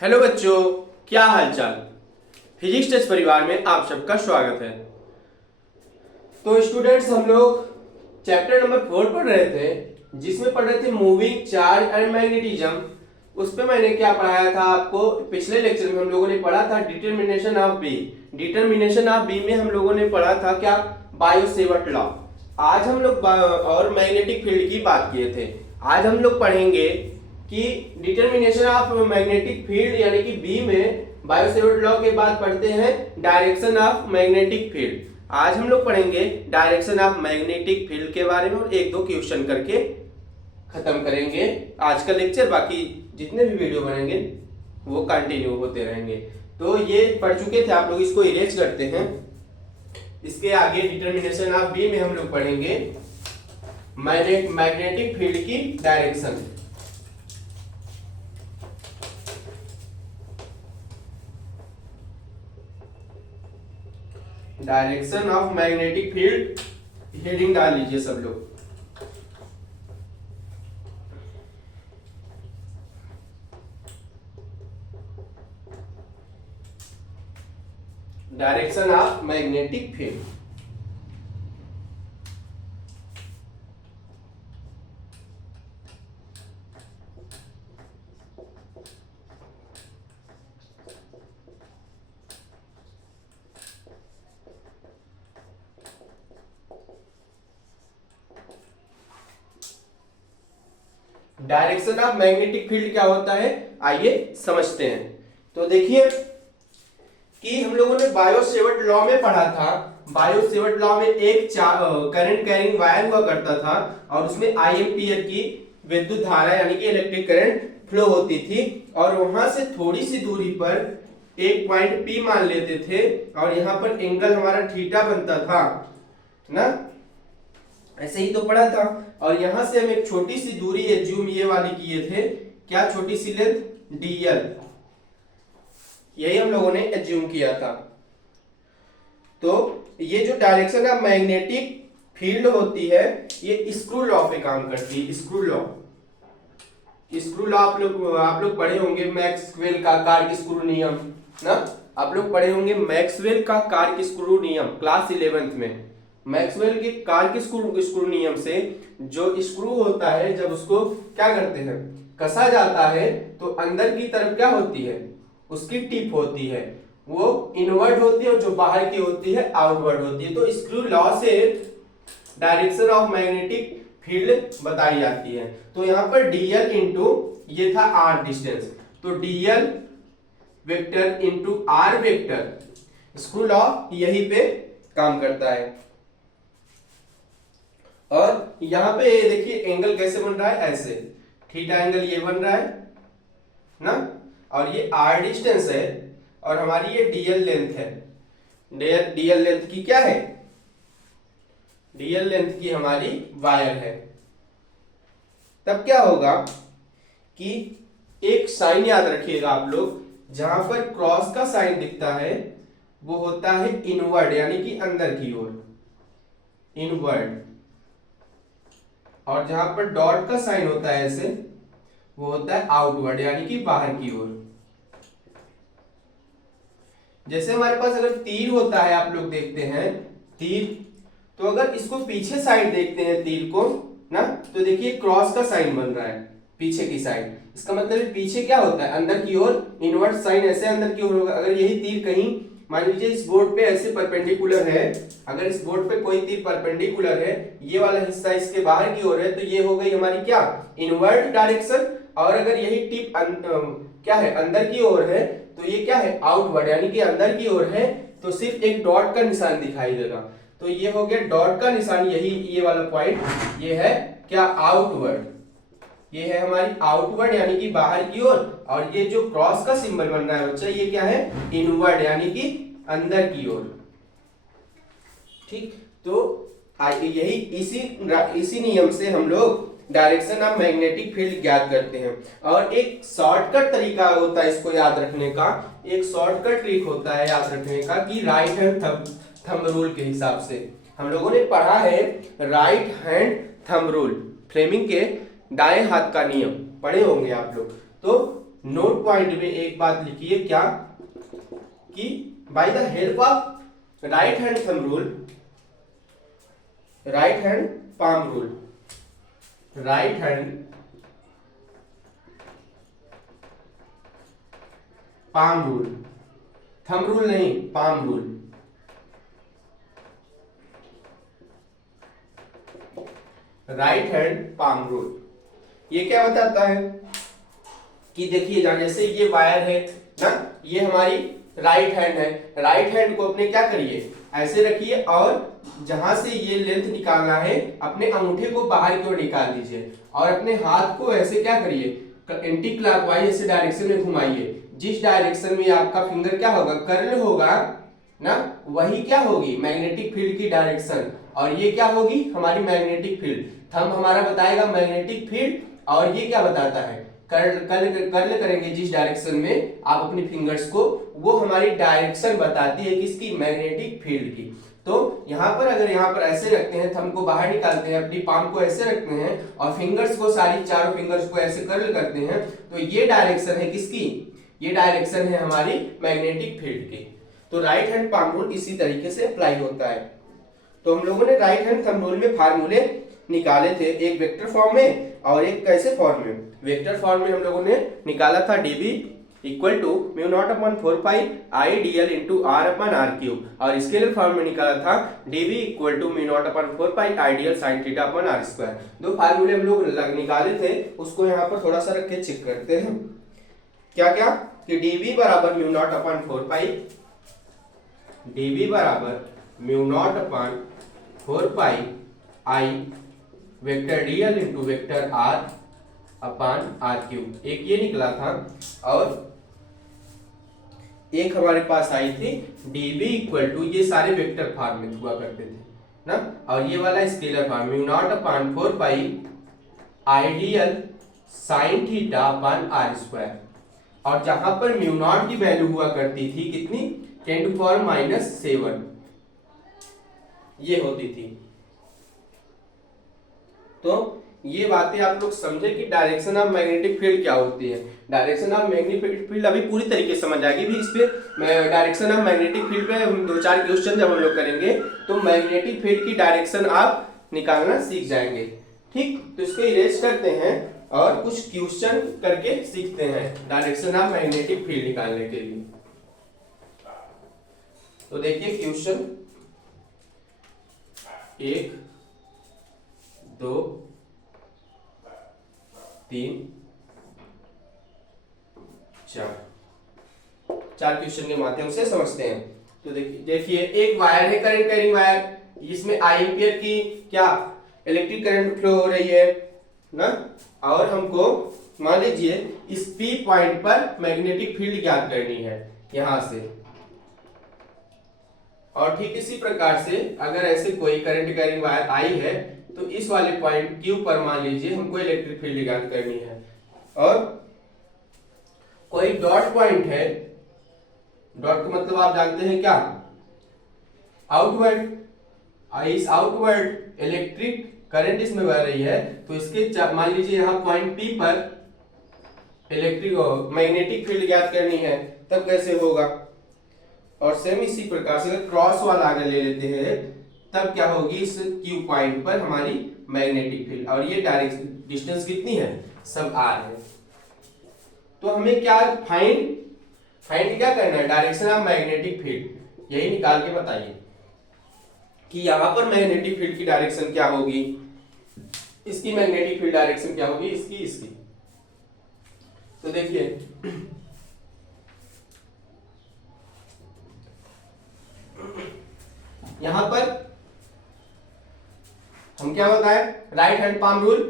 Hello बच्चों, क्या हालचाल। फिजिक्स टेस्ट परिवार में आप सबका स्वागत है। तो स्टूडेंट्स, हम लोग चैप्टर नंबर 4 पढ़ रहे थे, जिसमें पढ़ रहे थे मूविंग चार्ज एंड मैग्नेटिज्म। उस पे मैंने क्या पढ़ाया था आपको, पिछले लेक्चर में हम लोगों ने पढ़ा था determination of B. Determination of B में हम लोगों ने पढ़ा था क्या, बायो-सेवर्ट लॉ। आज हम लोग और मैग्नेटिक फील्ड की बात किए थे। आज हम लोग पढ़ेंगे कि डिटर्मिनेशन ऑफ मैग्नेटिक फील्ड यानी कि बी में बायो-सेवर्ट लॉ के बाद पढ़ते हैं डायरेक्शन ऑफ मैग्नेटिक फील्ड। आज हम लोग पढ़ेंगे डायरेक्शन ऑफ मैग्नेटिक फील्ड के बारे में और एक दो क्वेश्चन करके खत्म करेंगे आज का लेक्चर। बाकी जितने भी वीडियो बनेंगे वो कंटिन्यू होते रहेंगे। तो ये पढ़ चुके थे आप लोग, इसको इरेज करते हैं। इसके आगे डिटर्मिनेशन ऑफ बी में हम लोग पढ़ेंगे मैग्नेटिक फील्ड की direction. Direction of magnetic field heading डाल लीजिए सब लोग। Direction of magnetic field. Direction of magnetic field क्या होता है, आइए समझते हैं। तो देखिए कि हम लोगों ने बायो-सेवर्ट लॉ में पढ़ा था। बायो-सेवर्ट लॉ में एक करंट कैरिंग वायर हुआ करता था और उसमें आई एम्पीयर की विद्युत धारा यानी कि इलेक्ट्रिक करंट फ्लो होती थी, और वहां से थोड़ी सी दूरी पर एक पॉइंट पी मान लेते थे और यहाँ पर एंगल हमारा थीटा बनता था ना, ऐसे ही तो पढ़ा था। और यहां से हम एक छोटी सी दूरी एज्यूम ये वाली किए थे, क्या छोटी सी लेंथ, डीएल, यही हम लोगों ने एज्यूम किया था। तो ये जो डायरेक्शन ऑफ मैग्नेटिक फील्ड होती है ये स्क्रू लॉ पे काम करती है। स्क्रू लॉ, स्क्रू लॉ आप लोग पढ़े होंगे, मैक्सवेल का कार्क स्क्रू नियम ना, आप लोग पढ़े होंगे मैक्सवेल का कार्क स्क्रू नियम क्लास 11th में। मैक्सवेल के कार्क स्क्रू नियम से जो स्क्रू होता है जब उसको क्या करते हैं, कसा जाता है, तो अंदर की तरफ क्या होती है, उसकी टिप होती है वो इनवर्ड होती है और जो बाहर की होती है आउटवर्ड होती है। तो स्क्रू लॉ से डायरेक्शन ऑफ मैग्नेटिक फील्ड बताई जाती है। तो यहां पर डीएल इंटू ये था आर डिस्टेंस, तो dl vector into R vector, screw law यही पे काम करता है। और यहां पे देखिए एंगल कैसे बन रहा है, ऐसे थीटा एंगल ये बन रहा है ना, और ये आर डिस्टेंस है और हमारी ये डीएल लेंथ है। डीएल लेंथ की क्या है, डीएल लेंथ की हमारी वायर है। तब क्या होगा कि एक साइन याद रखिएगा आप लोग, जहां पर क्रॉस का साइन दिखता है वो होता है इनवर्ड यानी कि अंदर की ओर, इनवर्ड, और जहां पर डॉट का साइन होता है ऐसे वो होता है आउटवर्ड यानी कि बाहर की ओर। जैसे हमारे पास अगर तीर होता है, आप लोग देखते हैं तीर, तो अगर इसको पीछे साइड देखते हैं तीर को ना, तो देखिए क्रॉस का साइन बन रहा है पीछे की साइड। इसका मतलब पीछे क्या होता है, अंदर की ओर इनवर्ट साइन ऐसे अंदर की ओर होगा। अगर यही तीर कहीं मान लीजिए इस बोर्ड पे ऐसे परपेंडिकुलर है, अगर इस बोर्ड पे कोई तीर परपेंडिकुलर है, ये वाला हिस्सा इसके बाहर की ओर है, तो ये हो गई हमारी क्या, इनवर्ट डायरेक्शन। और अगर यही टिप क्या है, अंदर की ओर है, तो ये क्या है, आउटवर्ड यानी कि अंदर की ओर है, तो सिर्फ एक डॉट का निशान दिखाई देगा। तो ये हो गया डॉट का निशान, यही ये वाला पॉइंट, ये है क्या, आउटवर्ड, ये है हमारी आउटवर्ड यानी कि बाहर की ओर। और ये जो क्रॉस का सिंबल बन रहा है बच्चा, ये क्या है, इनवर्ड यानी कि अंदर की ओर। ठीक, तो यही इसी नियम से हम लोग डायरेक्शन ऑफ मैग्नेटिक फील्ड ज्ञात करते हैं। और एक शॉर्टकट तरीका होता है इसको याद रखने का, एक शॉर्टकट ट्रिक होता है याद रखने का कि राइट हैंड थंब रूल के हिसाब से। हम लोगों ने पढ़ा है right hand thumb rule, Fleming के दाएं हाथ का नियम पढ़े होंगे आप लोग। तो नोट पॉइंट में एक बात लिखिए, क्या कि by the help of right hand thumb rule, right hand palm rule, right hand palm rule, thumb rule नहीं, palm rule, right hand palm rule. ये क्या बताता है कि देखिए जैसे ये वायर है ना, ये हमारी राइट हैंड है, राइट हैंड को अपने क्या करिए ऐसे रखिए और जहां से ये लेंथ निकालना है अपने अंगूठे को बाहर की ओर निकाल दीजिए और अपने हाथ को ऐसे क्या करिए एंटी क्लॉकवाइज ऐसे डायरेक्शन में घुमाइए। जिस डायरेक्शन में आपका फिंगर क्या होगा कर्ल होगा ना, वही क्या होगी मैग्नेटिक फील्ड की डायरेक्शन, और ये क्या होगी हमारी मैग्नेटिक फील्ड। थंब हमारा बताएगा मैग्नेटिक फील्ड और ये क्या बताता है कर्ल करेंगे जिस डायरेक्शन में आप अपनी फिंगर्स को, वो हमारी डायरेक्शन बताती है किसकी मैग्नेटिक फील्ड की। तो यहाँ पर अगर यहाँ पर ऐसे रखते हैं, थंब को बाहर निकालते हैं, अपनी पाम को ऐसे रखते हैं और फिंगर्स को सारी चारों फिंगर्स को ऐसे कर्ल करते हैं, तो ये डायरेक्शन है किसकी, ये डायरेक्शन है हमारी मैग्नेटिक फील्ड की। तो राइट हैंड पाम रूल इसी तरीके से अप्लाई होता है। तो हम लोगों ने राइट हैंड थंब रूल में फार्मूले निकाले थे, एक वेक्टर फॉर्म में और एक कैसे फॉर्म में। वेक्टर फॉर्म में हम लोगों ने निकाला था dv equal to mu not upon 4 pi I dl into R upon are cube, और स्केलर फॉर्म में निकाला था dv equal to mu not upon 4 pi I dl sine theta upon R square. दो फार्मूले हम लोग निकाले थे, उसको यहाँ पर थोड़ा सा रख के चेक करते हैं। क्या क्या कि dv बराबर mu not upon 4 pi, dv बराबर mu not upon 4 pi I vector dl into vector r upon are cube, एक ये निकला था और एक हमारे पास आई थी dv इक्वल टू, ये सारे वेक्टर फॉर्म में हुआ करते थे ना, और ये वाला scalar form mu not upon 4 pi I dl sine theta upon R square, और जहां पर म्यू नॉट की वैल्यू हुआ करती थी कितनी 10⁻⁷ ये होती थी। तो ये बातें आप लोग समझे कि डायरेक्शन ऑफ मैग्नेटिक फील्ड क्या होती है। डायरेक्शन ऑफ मैग्नेटिक फील्ड अभी पूरी तरीके से समझ आएगी भी, इस पे डायरेक्शन ऑफ मैग्नेटिक फील्ड पे हम 2-4 क्वेश्चन जब हम लोग करेंगे तो मैग्नेटिक फील्ड की डायरेक्शन आप निकालना सीख जाएंगे। ठीक, तो इसको इरेज करते हैं और कुछ क्वेश्चन करके सीखते हैं डायरेक्शन ऑफ मैग्नेटिक फील्ड निकालने के लिए। तो देखिए क्वेश्चन 1 2 3 4 क्वेश्चन के माध्यम से समझते हैं। तो देखिए एक वायर है करंट कैरिंग वायर, इसमें आई एम्पियर की क्या इलेक्ट्रिक करंट फ्लो हो रही है ना, और हमको मान लीजिए इस P पॉइंट पर मैग्नेटिक फील्ड ज्ञात करनी है यहां से, और ठीक इसी प्रकार से अगर ऐसे कोई करंट कैरिंग वायर आई है तो इस वाले पॉइंट Q पर मान लीजिए हमको इलेक्ट्रिक फील्ड ज्ञात करनी है, और कोई डॉट पॉइंट है, डॉट का मतलब आप जानते हैं क्या आउटवर्ड, इस आउटवर्ड इलेक्ट्रिक करंट इसमें बह रही है, तो इसके मान लीजिए यहाँ पॉइंट P पर इलेक्ट्रिक मैग्नेटिक फील्ड ज्ञात करनी है, तब कैसे होगा। और सेम इसी प्रकार से अगर क्रॉस वाला अगर ले लेते हैं तब क्या होगी इस Q पॉइंट पर हमारी मैग्नेटिक फील्ड, और ये डायरेक्ट डिस्टेंस कितनी है सब r है। तो हमें क्या फाइंड क्या करना है डायरेक्शन ऑफ मैग्नेटिक फील्ड, यही निकाल के बताइए कि यहां पर मैग्नेटिक फील्ड की डायरेक्शन क्या होगी, इसकी मैग्नेटिक फील्ड डायरेक्शन क्या होगी, इसकी। तो देखिए यहां पर हम क्या बताए राइट हैंड पाम रूल,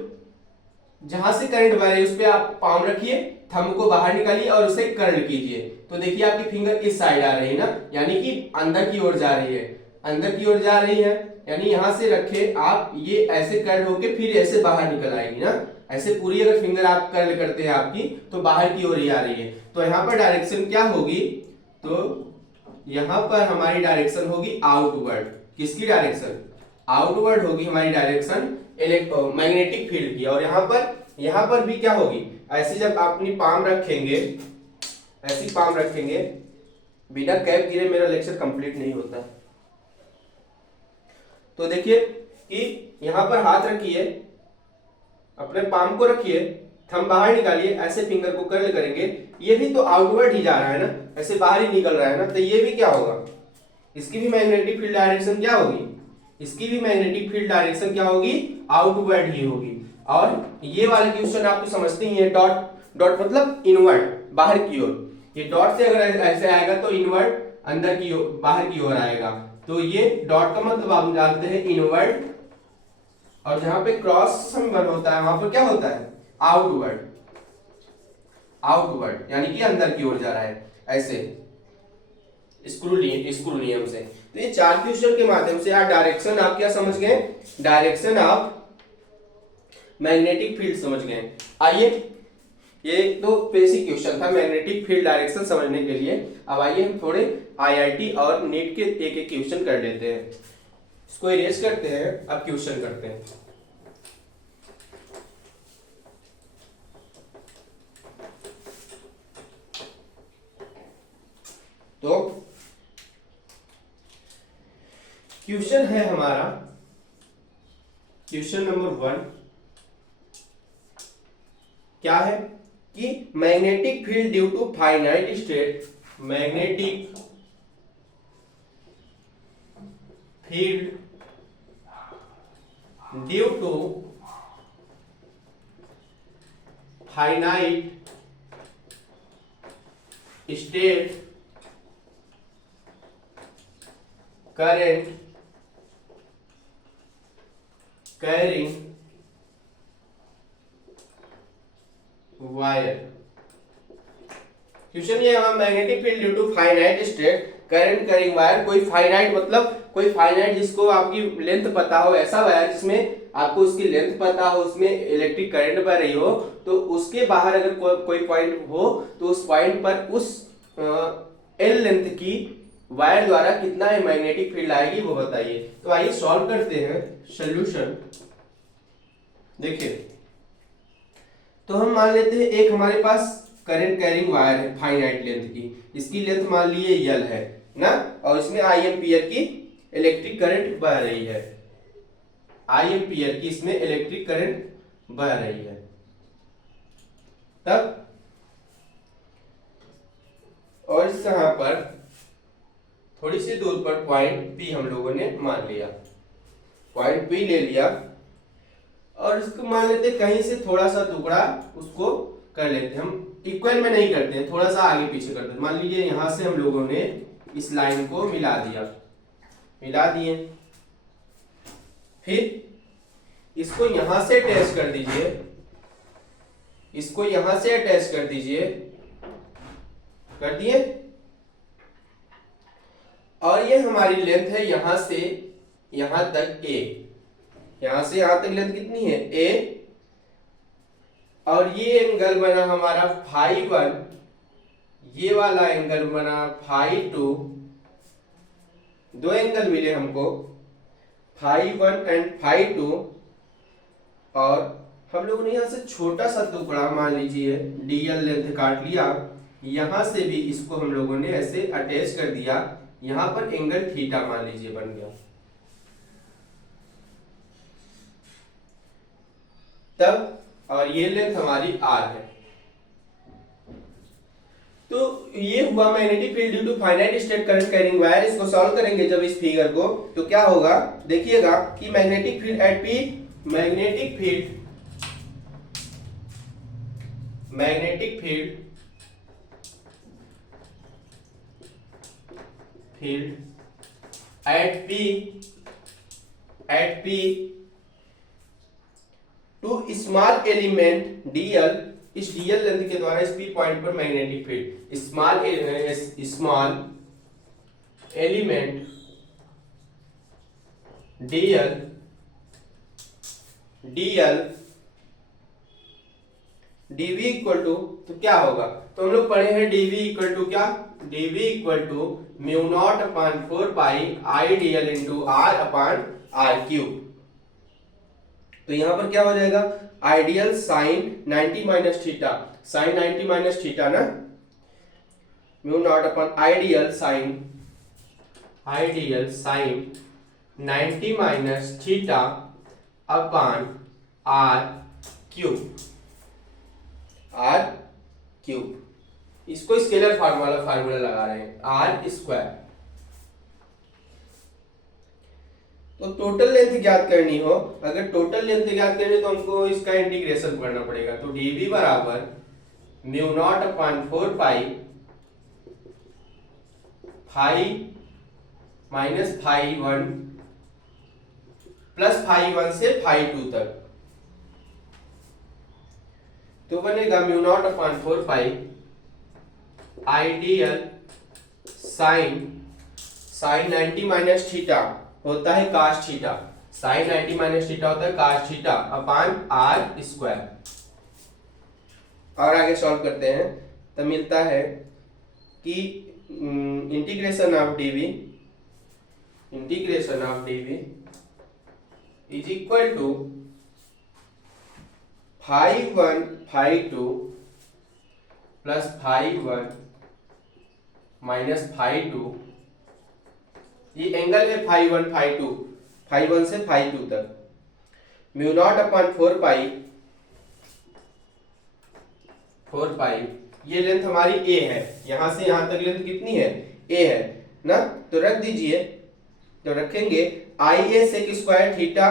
जहां से करंट बह रही है उस पे आप पाम रखिए, थंब को बाहर निकालिए और उसे कर्ल कीजिए। तो देखिए आपकी फिंगर इस साइड आ रही है ना, यानी कि अंदर की ओर जा रही है, अंदर की ओर जा रही है, यानी यहां से रखे आप, ये ऐसे कर्ल होके फिर ऐसे बाहर निकल आएगी ना, ऐसे पूरी अगर फिंगर आप कर्ल करते हैं आपकी तो बाहर की ओर ही आ रही है। तो यहाँ पर डायरेक्शन क्या होगी, तो यहां पर हमारी डायरेक्शन होगी आउटवर्ड, किसकी डायरेक्शन आउटवर्ड होगी हमारी डायरेक्शन मैग्नेटिक फील्ड की, और यहाँ पर यहां पर भी क्या होगी, ऐसे जब आप अपनी पाम रखेंगे, ऐसी पाम रखेंगे, बिना कैप गिरे मेरा लेक्चर कंप्लीट नहीं होता। तो देखिए कि यहां पर हाथ रखिए, अपने पाम को रखिए, थंब बाहर निकालिए, ऐसे फिंगर को कर्ल करेंगे, ये भी तो आउटवर्ड ही जा रहा है ना, ऐसे बाहर ही निकल रहा है ना, तो ये भी क्या होगा, इसकी भी मैग्नेटिक फील्ड डायरेक्शन क्या होगी, इसकी भी मैग्नेटिक फील्ड डायरेक्शन क्या होगी, आउटवर्ड ही होगी। और ये वाले क्वेश्चन आप तो समझते ही हैं, डॉट डॉट मतलब इनवर्ड, बाहर की ओर, ये डॉट से अगर ऐसे आएगा तो इनवर्ड अंदर की ओर, बाहर की ओर आएगा, तो ये डॉट का मतलब आप जानते हैं इनवर्ड, और जहां पे क्रॉस सिंबल होता है वहां पर क्या होता है, आउटवर्ड, आउटवर्ड यानी कि अंदर की ओर जा रहा है, ऐसे स्क्रू नियम से। तो ये 4 क्वेश्चन के माध्यम से आप डायरेक्शन आप क्या समझ गए, डायरेक्शन आप मैग्नेटिक फील्ड समझ गए। आइए, ये तो बेसिक क्वेश्चन था मैग्नेटिक फील्ड डायरेक्शन समझने के लिए। अब आइए हम थोड़े आईआईटी और नीट के एक एक क्वेश्चन कर लेते हैं, इसको इरेज करते हैं, अब क्वेश्चन करते हैं। तो क्वेश्चन है हमारा, क्वेश्चन नंबर 1 क्या है कि magnetic field due to finite straight, magnetic field due to finite straight current carrying wire। Question ये है magnetic field due to finite straight current carrying wire, कोई फाइनाइट मतलब कोई फाइनाइट जिसको आपकी लेंथ पता हो, ऐसा वायर जिसमें आपको उसकी लेंथ पता हो, उसमें इलेक्ट्रिक करंट बह रही हो, तो उसके बाहर अगर कोई पॉइंट हो तो उस पॉइंट पर उस एल लेंथ की वायर द्वारा कितना मैग्नेटिक फील्ड आएगी वो बताइए। तो आइए सॉल्व करते हैं, सॉल्यूशन देखिए। तो हम मान लेते हैं एक हमारे पास करंट कैरिंग वायर है फाइनाइट लेंथ की, इसकी लेंथ मान लिए यल है ना, और इसमें आई एम्पियर की इलेक्ट्रिक करंट बह रही है, आई एम्पियर की इसमें इलेक्ट्रिक करंट बह रही है। तब और इस यहाँ पर थोड़ी सी दूर पर पॉइंट पी हम लोगों ने मान लिया, पॉइंट पी ले लिया, और इसको मान लेते कहीं से थोड़ा सा टुकड़ा उसको कर लेते हैं, हम इक्वल में नहीं करते हैं, थोड़ा सा आगे पीछे करते हैं। मान लीजिए यहां से हम लोगों ने इस लाइन को मिला दिया, मिला दिए, फिर इसको यहां से अटैच कर दीजिए, इसको यहां से अटैच कर दीजिए, कर दिए, और ये हमारी लेंथ है यहां से यहां तक ए, यहां से यहां तक लेंथ कितनी है ए, और ये एंगल बना हमारा फाई 1, ये वाला एंगल बना फाई 2, दो एंगल मिले हमको फाई 1 एंड फाई 2, और हम लोगों ने यहां से छोटा सा टुकड़ा मान लीजिए डीएल लेंथ काट लिया, यहां से भी इसको हम लोगों ने ऐसे अटैच कर दिया, यहां पर एंगल थीटा मान लीजिए बन गया। तब और ये लेंथ हमारी आर है। तो ये हुआ magnetic field due to finite straight current carrying wire. इसको सॉल्व करेंगे जब इस फिगर को, तो क्या होगा देखिएगा कि magnetic field at P, magnetic field at P to small element dl, इस dl लेंथ के द्वारा इस P पॉइंट पर magnetic field small element dl dv equal to, तो क्या होगा, तो हम लोग पढ़े हैं dv इक्वल टू क्या, dv equal to mu not upon 4 pi I dl into r upon r cube. तो यहां पर क्या हो जाएगा I dl sine 90 minus theta, sine 90 minus theta ना, mu naught upon ideal sine 90 minus theta upon are cube, इसको scalar formula लगा रहे हैं आर स्क्वायर। तो टोटल लेंथ ज्ञात करनी हो, अगर टोटल लेंथ ज्ञात करनी तो हमको इसका इंटीग्रेशन करना पड़ेगा। तो dv बराबर mu not upon 4 pi minus phi 1 plus phi 1 से फाई 2 तक, तो बनेगा mu not upon 4 pi ideal sine 90 minus theta होता है काश थीटा, साइन 90 माइनस थीटा होता है काश थीटा अपॉन आर स्क्वायर। और आगे सॉल्व करते हैं तो मिलता है कि integration of dv is equal to phi 1 phi 2 plus phi 1 minus phi 2, ये एंगल है फाई 1 फाई 2, फाई 1 से फाई 2 तक, म्यू नॉट अपॉन 4 पाई, ये लेंथ हमारी a है, यहां से यहां तक लेंथ कितनी है, a है ना, तो रख दीजिए। तो रखेंगे ia sec square theta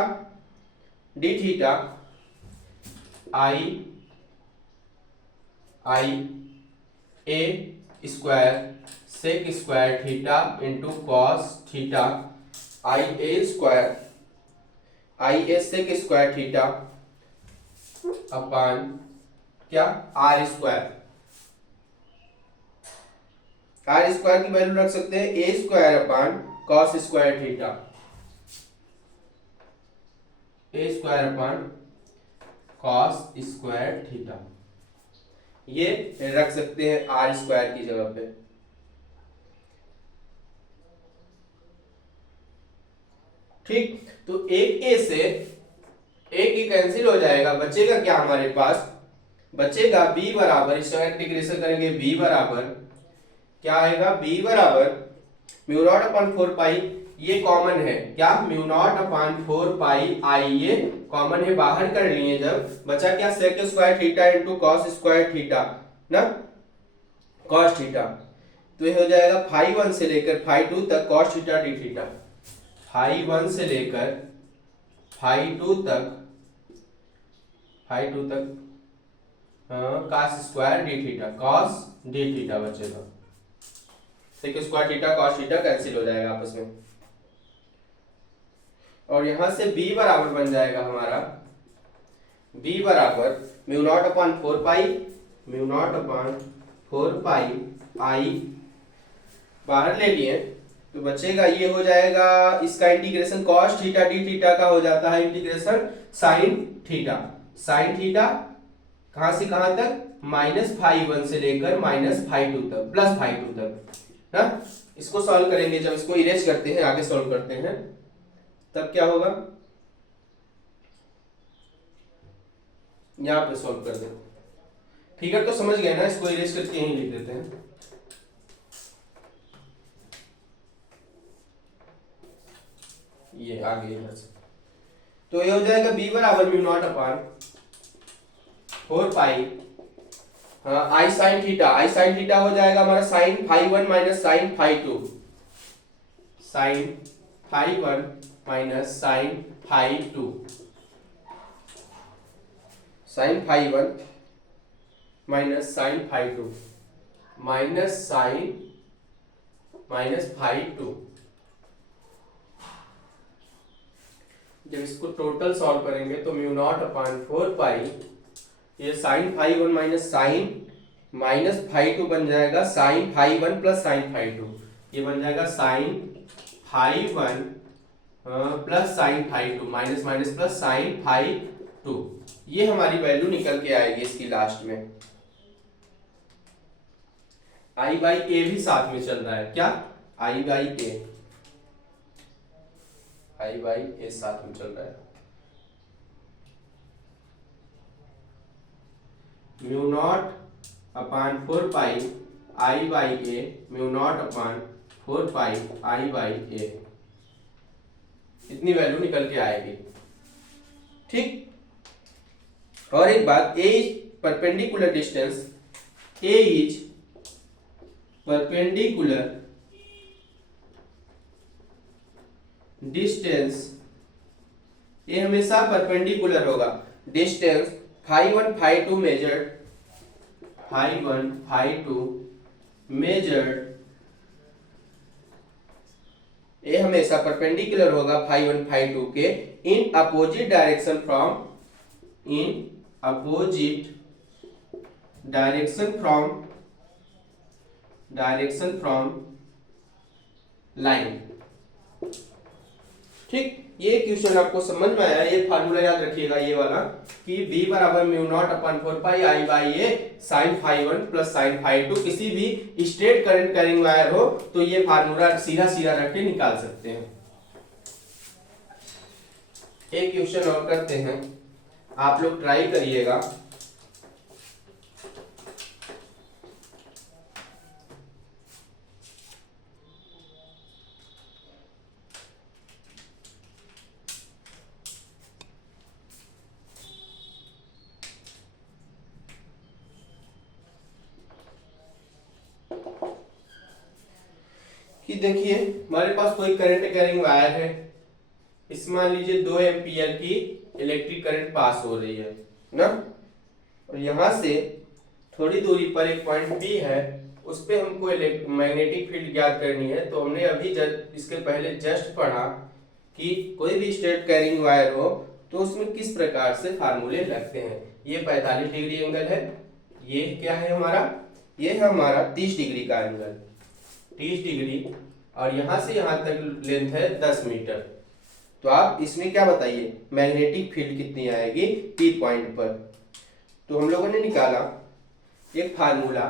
d theta I A square sec square theta into cos theta I A sec square theta upon क्या आर स्क्वायर की वैल्यू रख सकते हैं A square upon cos square theta, A square upon cos square theta, ये रख सकते हैं r square की जगह पे। ठीक, तो एक ए से एक ही कैंसिल हो जाएगा, बचेगा क्या हमारे पास, बचेगा b बराबर, इसका इंटीग्रेशन करेंगे b बराबर क्या आएगा, b बराबर म्यू नॉट अपॉन 4 पाई, ये कॉमन है क्या, mu not upon 4 pi I, ये कॉमन है, बाहर कर लिए जब, बचा क्या sec square theta into cos square theta ना, कॉस थीटा, तो ये हो जाएगा फाई 1 से लेकर फाई 2 तक cos theta d theta, phi 1 से लेकर फाई 2 तक cos square d theta, cos d theta बचेगा, sec square theta cos theta cancel हो जाएगा आपस में, और यहां से b बराबर बन जाएगा हमारा, b बराबर म्यू नॉट अपॉन 4 पाई आई बाहर ले लिए, तो बचेगा ये हो जाएगा, इसका integration cos theta d theta का हो जाता है इंटीग्रेशन साइन थीटा कहां से कहां तक, माइनस फाई 1 से लेकर माइनस फाई 2 तक प्लस फाई 2 तक ना। इसको सॉल्व करेंगे, जब इसको इरेज करते हैं आगे सॉल्व करते हैं तब क्या होगा, यहां पे सॉल्व कर दे, ठीक है, तो समझ गए ना, इसको इरेज करके यहीं लिख देते हैं। ये आगे तो ये हो जाएगा b बराबर mu not upon 4 pi I sine theta हो जाएगा हमारा sine phi 1 minus sine phi 2, sine phi 1 minus sine phi 2, sine phi 1 minus sine phi 2 minus sine minus phi 2। जब इसको टोटल सॉल्व करेंगे तो म्यू नॉट अपॉन 4 पाई, ये sign phi 1 minus phi 2 बन जाएगा sine phi 1 plus sine phi 2, ये बन जाएगा sine phi 1 plus sine phi 2 minus minus plus sine phi 2, ये हमारी वैल्यू निकल के आएगी इसकी लास्ट में। आई बाई ए भी साथ में चल रहा है क्या, आई बाई ए साथ में चल रहा है। Mu naught upon 4 pi I by a, mu naught upon 4 pi I by a, इतनी वैल्यू निकल के आएगी। ठीक। और एक बात, a is perpendicular distance, a is perpendicular distance, ये हमेशा परपेंडिकुलर होगा। Distance phi 1 phi 2 measured, phi 1 phi 2 measured, ये हमेशा परपेंडिकुलर होगा फाई 1 फाई 2 के, in opposite direction from, in opposite direction from line. ठीक, ये क्वेश्चन आपको समझ में आया। ये फार्मूला याद रखिएगा ये वाला कि b बराबर mu naught upon 4 pi I by a sine phi 1 plus sine phi 2, किसी भी स्ट्रेट करंट कैरिंग वायर हो तो ये फार्मूला सीधा सीधा रख के निकाल सकते हैं। एक क्वेश्चन और करते हैं, आप लोग ट्राई करिएगा। कि देखिए हमारे पास कोई करंट कैरिंग वायर है, इस मान लीजिए 2 एम्पियर की इलेक्ट्रिक करंट पास हो रही है ना, और यहां से थोड़ी दूरी पर एक पॉइंट P है, उस पे हमको मैग्नेटिक फील्ड ज्ञात करनी है। तो हमने अभी इसके पहले जस्ट पढ़ा कि कोई भी स्ट्रेट कैरिंग वायर हो तो उसमें किस प्रकार से फार्मूले लगते हैं। ये 45 डिग्री एंगल है, ये क्या है हमारा, ये है हमारा 30 डिग्री का एंगल, 30 डिग्री, और यहां से यहां तक लेंथ है 10 मीटर। तो आप इसमें क्या बताइए मैग्नेटिक फील्ड कितनी आएगी P पॉइंट पर। तो हम लोगों ने निकाला एक फार्मूला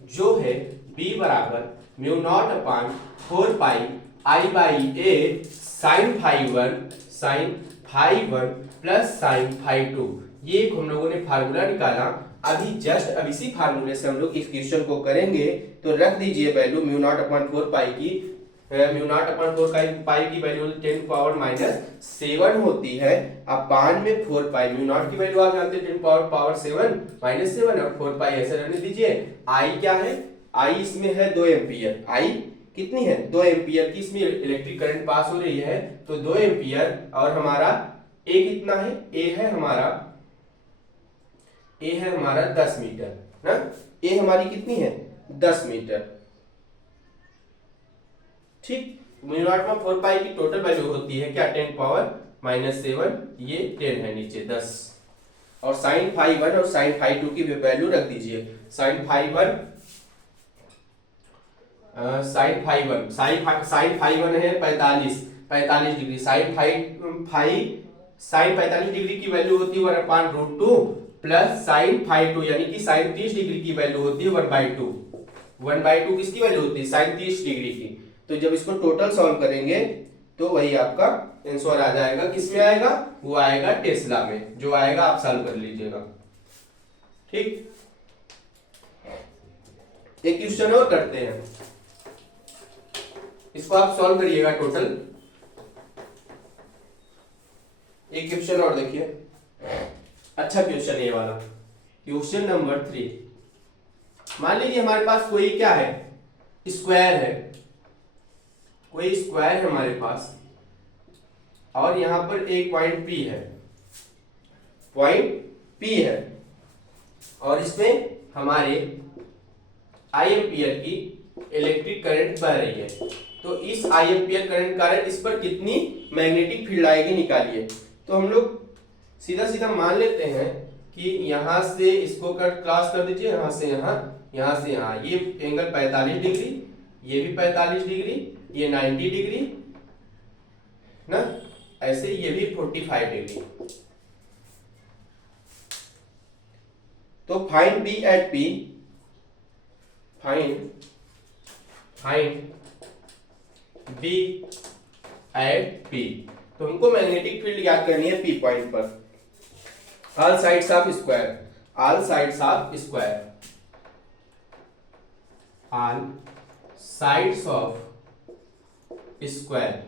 जो है B बराबर mu naught upon 4 pi I by a sine phi 1 plus sine phi 2, ये हम लोगों ने फार्मूला निकाला। अभी जस्ट अब इसी फार्मूले से हम लोग इस क्वेश्चन को करेंगे। तो रख दीजिए वैल्यू म्यू नॉट अपॉन 4 पाई की, म्यू नॉट अपॉन 4 पाई की वैल्यू 10 पावर -7 होती है, अपान में 4 पाई, म्यू नॉट की वैल्यू आप जानते हैं 10 पावर 7 -7 और 4 पाई ऐसे रहने दीजिए। आई क्या है, आई इसमें है 2 एम्पियर, आई कितनी है 2 एम्पियर की इसमें इलेक्ट्रिक करंट पास हो रही है, तो 2 एम्पियर, और हमारा ए कितना है, ए है हमारा 10 मीटर ना, ए हमारी कितनी है 10 मीटर। ठीक, म्यू नॉट में 4 पाई की टोटल वैल्यू होती है क्या 10 पावर -7, ये 10 है नीचे 10, और साइन फाई 1 और साइन फाई 2 की वैल्यू रख दीजिए। साइन फाई 1 है 45 डिग्री, साइन 45 डिग्री की वैल्यू होती है 1/√2 प्लस साइन फाई 2 यानी कि साइन 30 डिग्री की वैल्यू होती है 1/2। 1/2 किसकी वैल्यू होती है साइन 30 डिग्री की। तो जब इसको टोटल सॉल्व करेंगे तो वही आपका आंसर आ जाएगा। किसमें आएगा, वो आएगा टेस्ला में, जो आएगा आप सॉल्व कर लीजिएगा। ठीक, एक क्वेश्चन और करते हैं, इसको आप सॉल्व करिएगा टोटल। एक क्वेश्चन और देखिए, अच्छा क्वेश्चन ये वाला, क्वेश्चन नंबर 3। मान लीजिए हमारे पास कोई क्या है, स्क्वायर है, कोई स्क्वायर है हमारे पास, और यहां पर एक पॉइंट P है, और इसमें हमारे I एम्पियर की इलेक्ट्रिक करंट बह रही है। तो इस I एम्पियर करंट कारण इस पर कितनी मैग्नेटिक फील्ड आएगी निकालिए। तो हम लोग सीधा सीधा मान लेते हैं कि यहां से इसको क्रॉस कर दीजिए, यहां से यहां, ये एंगल 45 डिग्री, ये भी 45 डिग्री, ये 90 डिग्री ना, ऐसे ये भी 45 डिग्री। तो find B at P, find B at P। तो हमको मैग्नेटिक फील्ड याद करनी है P पॉइंट पर, all sides of square. All sides of square, all sides of square.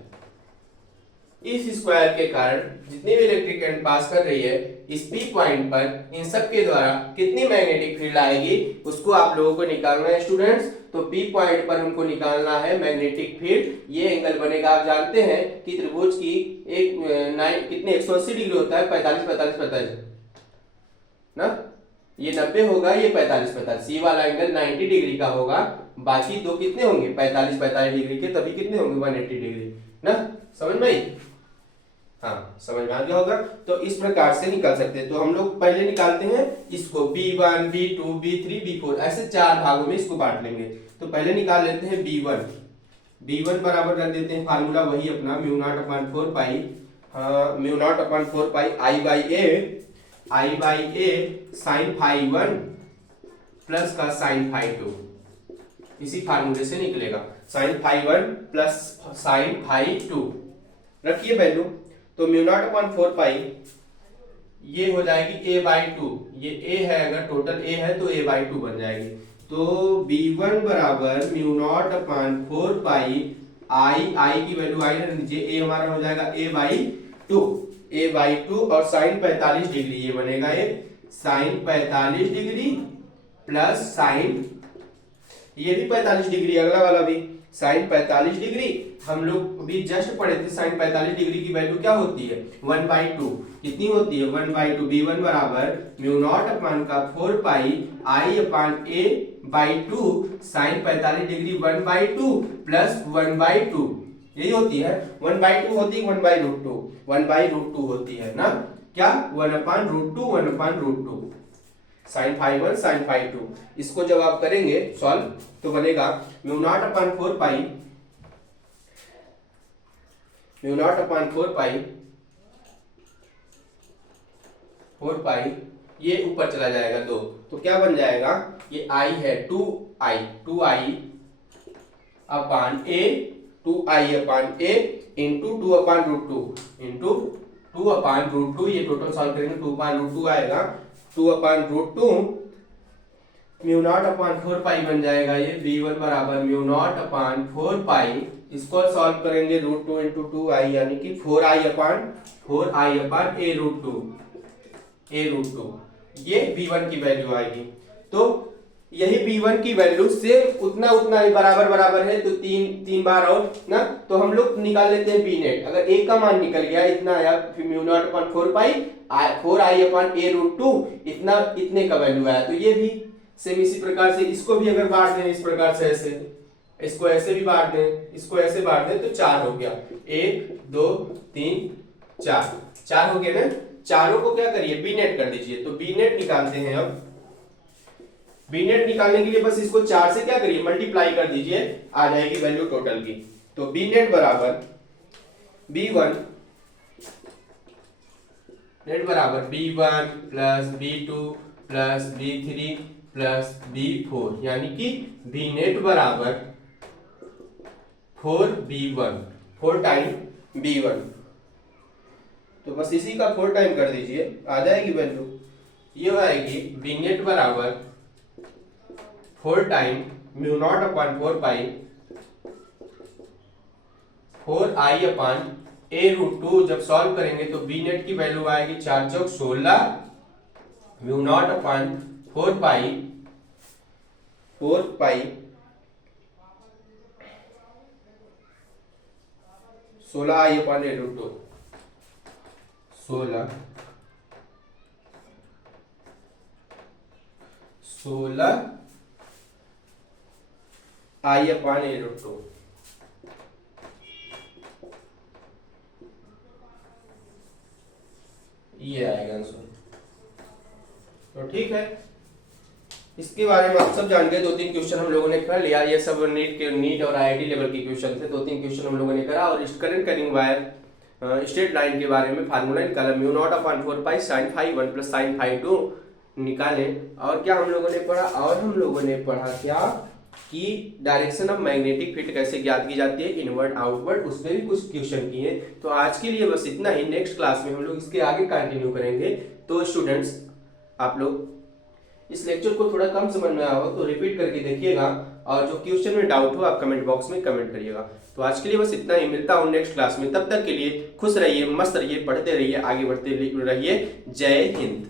इस स्क्वायर के कारण जितनी भी इलेक्ट्रिक करंट पास कर रही है इस पी पॉइंट पर, इन सब के द्वारा कितनी मैग्नेटिक फील्ड आएगी उसको आप लोगों को निकालना है स्टूडेंट्स। तो पी पॉइंट पर हमको निकालना है मैग्नेटिक फील्ड। ये एंगल बनेगा, आप जानते हैं कि त्रिभुज की एक कितने 180 डिग्री होता है, 45 45 45 ना, ये 90 होगा, ये 45 45, ये वाला एंगल 90 डिग्री का होगा, बाकी दो कितने होंगे 45 45 डिग्री के, तभी कितने होंगे 180 डिग्री ना। समझ में आई? हाँ समझ में आ गया होगा। तो इस प्रकार से निकाल सकते हैं। तो हम लोग पहले निकालते हैं इसको B1 B2 B3 B4, ऐसे 4 भागों में इसको बांट लेंगे। तो पहले निकाल लेते हैं B1 बराबर रख देते हैं फार्मूला वही अपना mu not upon 4 pi I by A sine phi 1 plus का साइन फाई 2, इसी फार्मूले से निकलेगा sine phi 1 plus sine phi 2। रखिए वैल्यू, तो म्यू नॉट अपॉन 4 पाई ये हो जाएगी a बाई 2, ये a है, अगर टोटल a है तो a बाई 2 बन जाएगी। तो B1 बराबर mu not upon 4 pi I की वैल्यू आई रख दीजिए, a हमारा हो जाएगा a बाई 2 और साइन 45 डिग्री ये बनेगा, ये साइन 45 डिग्री प्लस साइन ये भी 45 डिग्री, अगला वाला भी साइन 45 डिग्री। हम लोग अभी जस्ट पढ़े थे साइन 45 डिग्री की वैल्यू क्या होती है 1/2, कितनी होती है 1/2। B1 बराबर म्यू नॉट अपॉन का 4 pi I upon a by 2 sine 45 degree 1/2 plus 1/2, यही होती है 1/2 होती है 1/√2 होती है ना, क्या 1/√2 1/√2 साइन फाई 1 साइन फाई 2। इसको जब आप करेंगे सॉल्व तो बनेगा म्यू नॉट अपॉन 4 पाई ये ऊपर चला जाएगा 2, तो क्या बन जाएगा, ये I है 2I अपॉन A इंटू 2/√2 ये टोटल सॉल्व करेंगे 2/√2 आएगा, 2/√2 म्यू नॉट अपॉन 4 पाई बन जाएगा। ये B1 बराबर म्यू नॉट अपॉन 4 पाई, इसको सॉल्व करेंगे √2 इंटू 2I यानी कि 4I अपॉन a√2 ये B1 की वैल्यू आएगी। तो यही B1 की वैल्यू से उतना ही बराबर है, तो तीन बार और ना, तो हम लोग निकाल लेते हैं B नेट। अगर A का मान निकल गया इतना आया, फिर म्यू नॉट अपॉन 4 पाई 4I अपॉन a√2 इतने का वैल्यू आया। तो ये भी सेम इसी प्रकार से, इसको भी अगर बांट दें इस प्रकार से, ऐसे इसको ऐसे भी बांट दें, इसको ऐसे बांट दें, तो 4 हो गया, 1 2 3 4 हो गया ना। चारों को क्या करिए बी नेट कर दीजिए। तो बी नेट निकालते हैं। अब बी नेट निकालने के लिए बस इसको 4 से क्या करिए मल्टीप्लाई कर दीजिए, आ जाएगी वैल्यू टोटल की। तो बी नेट बराबर B1 नेट बराबर B1 plus B2 plus B3 plus B4, यानी कि बी नेट बराबर 4B1, 4 टाइम B1। तो बस इसी का 4 टाइम कर दीजिए, आ जाएगी वैल्यू, ये आएगी बी नेट बराबर 4 टाइम म्यू नॉट अपॉन 4 पाई 4I अपॉन a√2। जब सॉल्व करेंगे तो बी नेट की वैल्यू आएगी 4 चौक 16 म्यू नॉट अपॉन 4 पाई 16I upon a√2, 16I upon a√2। ये आएगा आंसर। तो ठीक है, इसके बारे में आप सब जान गए। 2-3 क्वेश्चन हम लोगों ने कर लिया, ये सब नीट और IIT लेवल के क्वेश्चन थे। 2-3 क्वेश्चन हम लोगों ने करा और current carrying wire straight line के बारे में फार्मूला निकाला, mu not upon 4 pi sine phi 1 plus sine phi 2 निकाले। और क्या हम लोगों ने पढ़ा, और हम लोगों ने पढ़ा क्या कि डायरेक्शन ऑफ मैग्नेटिक फील्ड कैसे ज्ञात की जाती है, इनवर्ड आउटवर्ड, उसमें भी कुछ क्वेश्चन किए। तो आज के लिए बस इतना ही, नेक्स्ट क्लास में हम लोग इसके आगे कंटिन्यू करेंगे। तो स्टूडेंट्स आप लोग इस लेक्चर को थोड़ा कम समझ में आया हो तो रिपीट करके देखिएगा, और जो क्वेश्चन में डाउट हो आप कमेंट बॉक्स में कमेंट करिएगा। तो आज के लिए बस इतना ही, मिलता हूँ नेक्स्ट क्लास में। तब तक के लिए खुश रहिए, मस्त रहिए, पढ़ते रहिए, आगे बढ़ते रहिए। जय हिंद।